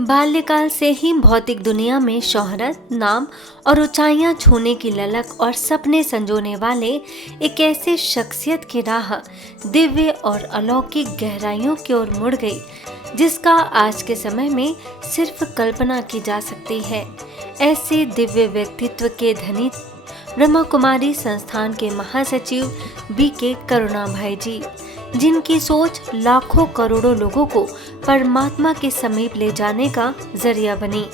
बाल्यकाल से ही भौतिक दुनिया में शोहरत, नाम और ऊंचाइयां छूने की ललक और सपने संजोने वाले एक ऐसे शख्सियत की राह दिव्य और अलौकिक गहराइयों की ओर मुड़ गई, जिसका आज के समय में सिर्फ कल्पना की जा सकती है। ऐसे दिव्य व्यक्तित्व के धनी ब्रह्मा कुमारी संस्थान के महासचिव B.K. करुणाभाई जी, जिनकी सोच लाखों करोड़ों लोगों को परमात्मा के समीप ले जाने का जरिया बनी।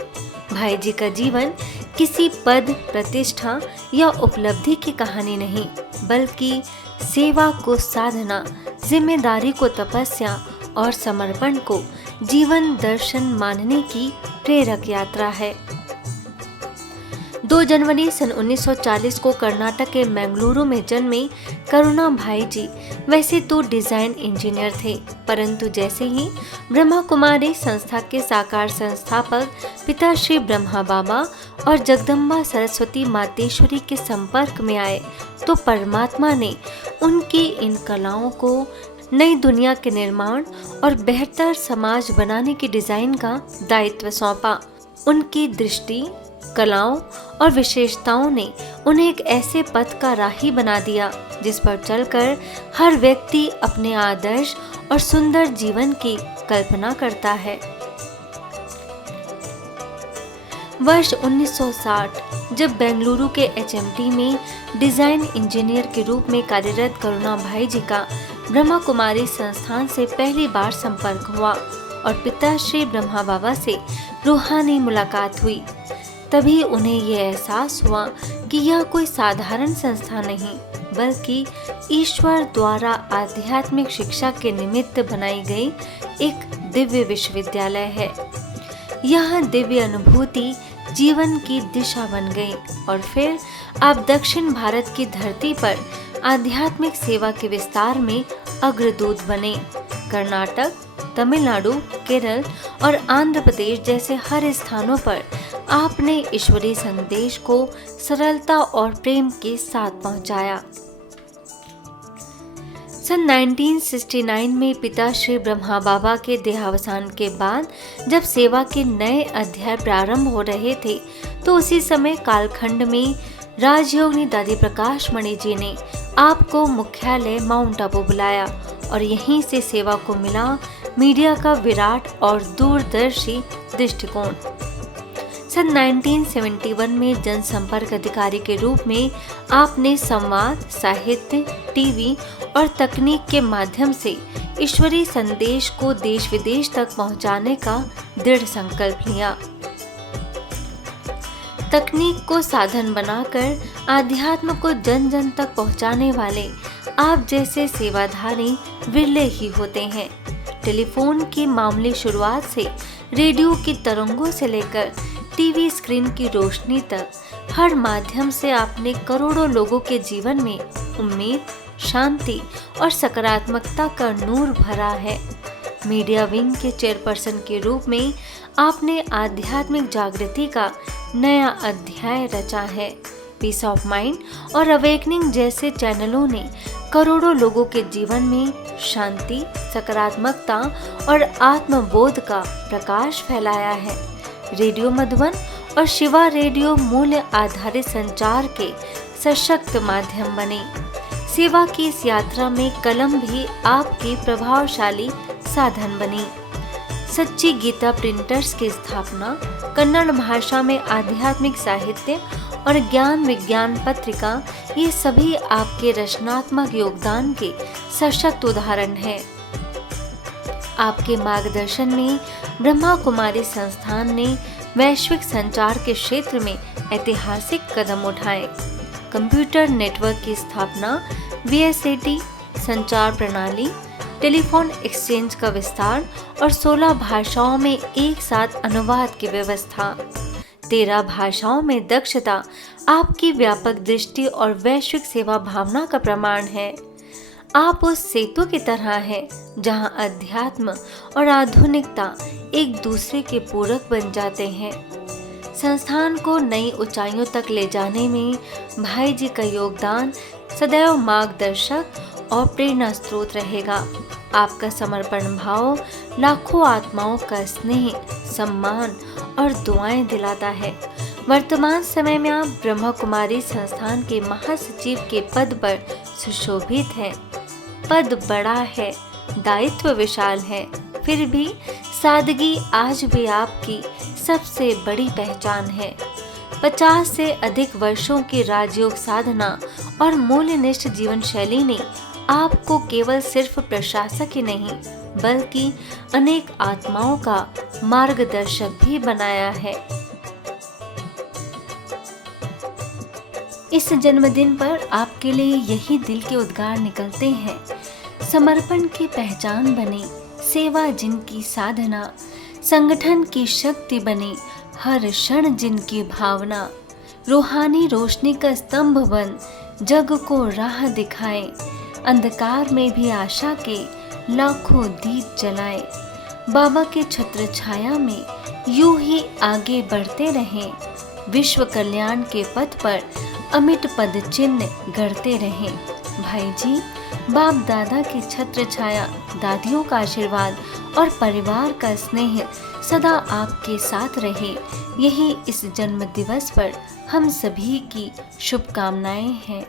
भाई जी का जीवन किसी पद, प्रतिष्ठा या उपलब्धि की कहानी नहीं, बल्कि सेवा को साधना, जिम्मेदारी को तपस्या और समर्पण को जीवन दर्शन मानने की प्रेरक यात्रा है। 2 जनवरी सन 1940 को कर्नाटक के मंगलुरु में जन्मे करुणाभाई जी वैसे तो डिजाइन इंजीनियर थे, परंतु जैसे ही ब्रह्मा कुमारी संस्था के साकार संस्थापक पिता श्री ब्रह्मा बाबा और जगदम्बा सरस्वती मातेश्वरी के संपर्क में आए, तो परमात्मा ने उनकी इन कलाओं को नई दुनिया के निर्माण और बेहतर समाज बनाने की डिजाइन का दायित्व सौंपा। उनकी दृष्टि, कलाओं और विशेषताओं ने उन्हें एक ऐसे पथ का राही बना दिया जिस पर चलकर हर व्यक्ति अपने आदर्श और सुंदर जीवन की कल्पना करता है। वर्ष 1960 जब बेंगलुरु के HMT में डिजाइन इंजीनियर के रूप में कार्यरत करुणाभाई जी का ब्रह्मा कुमारी संस्थान से पहली बार संपर्क हुआ और पिता श्री ब्रह्मा बाबा से रूहानी मुलाकात हुई, तभी उन्हें यह एहसास हुआ कि यह कोई साधारण संस्था नहीं, बल्कि ईश्वर द्वारा आध्यात्मिक शिक्षा के निमित्त बनाई गई एक दिव्य विश्वविद्यालय है। यह दिव्य अनुभूति जीवन की दिशा बन गई और फिर आप दक्षिण भारत की धरती पर आध्यात्मिक सेवा के विस्तार में अग्रदूत बने। कर्नाटक, तमिलनाडु, केरल और आंध्र प्रदेश जैसे हर स्थानों पर आपने ईश्वरीय संदेश को सरलता और प्रेम के साथ पहुंचाया। सन 1969 में पिता श्री ब्रह्मा बाबा के देहावसान के बाद जब सेवा के नए अध्याय प्रारंभ हो रहे थे, तो उसी समय कालखंड में राजयोगिनी दादी प्रकाश मणि जी ने आपको मुख्यालय माउंट आबू बुलाया और यहीं से सेवा को मिला मीडिया का विराट और दूरदर्शी दृष्टिकोण। सन 1971 में जनसंपर्क अधिकारी के रूप में आपने संवाद, साहित्य, टीवी और तकनीक के माध्यम से ईश्वरीय संदेश को देश विदेश तक पहुंचाने का दृढ़ संकल्प लिया। तकनीक को साधन बनाकर आध्यात्म को जन जन तक पहुंचाने वाले आप जैसे सेवाधारी विरले ही होते हैं। टेलीफोन की मामूली शुरुआत से रेडियो की तरंगों से लेकर टीवी स्क्रीन की रोशनी तक हर माध्यम से आपने करोड़ों लोगों के जीवन में उम्मीद, शांति और सकारात्मकता का नूर भरा है। मीडिया विंग के चेयरपर्सन के रूप में आपने आध्यात्मिक जागृति का नया अध्याय रचा है। पीस ऑफ माइंड और अवेकनिंग जैसे चैनलों ने करोड़ों लोगों के जीवन में शांति, सकारात्मकता और आत्मबोध का प्रकाश फैलाया है। रेडियो मधुबन और शिवा रेडियो मूल्य आधारित संचार के सशक्त माध्यम बने। सेवा की इस यात्रा में कलम भी आपकी प्रभावशाली साधन बनी। सच्ची गीता प्रिंटर्स की स्थापना, कन्नड़ भाषा में आध्यात्मिक साहित्य और ज्ञान विज्ञान पत्रिका, ये सभी आपके रचनात्मक योगदान के सशक्त उदाहरण हैं। आपके मार्गदर्शन में ब्रह्मा कुमारी संस्थान ने वैश्विक संचार के क्षेत्र में ऐतिहासिक कदम उठाए। कंप्यूटर नेटवर्क की स्थापना, VSAT संचार प्रणाली, टेलीफोन एक्सचेंज का विस्तार और 16 भाषाओं में एक साथ अनुवाद की व्यवस्था। 13 भाषाओं में दक्षता आपकी व्यापक दृष्टि और वैश्विक सेवा भावना का प्रमाण है। आप उस सेतु की तरह हैं जहां अध्यात्म और आधुनिकता एक दूसरे के पूरक बन जाते हैं। संस्थान को नई ऊंचाइयों तक ले जाने में भाई जी का योगदान सदैव मार्गदर्शक और प्रेरणा स्रोत रहेगा। आपका समर्पण भाव लाखों आत्माओं का स्नेह, सम्मान और दुआएं दिलाता है। वर्तमान समय में आप ब्रह्मा कुमारी संस्थान के महासचिव के पद पर सुशोभित हैं। पद बड़ा है, दायित्व विशाल है, फिर भी सादगी आज भी आपकी सबसे बड़ी पहचान है। 50 से अधिक वर्षों की राजयोग साधना और मूल्यनिष्ठ जीवन शैली ने आपको केवल सिर्फ प्रशासक ही नहीं, बल्कि अनेक आत्माओं का मार्गदर्शक भी बनाया है। इस जन्मदिन पर आपके लिए यही दिल के उद्गार निकलते हैं। समर्पण की पहचान बने, सेवा जिनकी साधना, संगठन की शक्ति बने, हर क्षण जिनकी भावना, रूहानी रोशनी का स्तंभ बन जग को राह दिखाए, अंधकार में भी आशा के लाखों दीप जलाए। बाबा के छत्र छाया में यूं ही आगे बढ़ते रहें, विश्व कल्याण के पथ पर अमिट पद चिन्ह गढ़ते रहें। भाई जी, बाप दादा की छत्र छाया, दादियों का आशीर्वाद और परिवार का स्नेह सदा आपके साथ रहे, यही इस जन्म दिवस पर हम सभी की शुभकामनाएं हैं।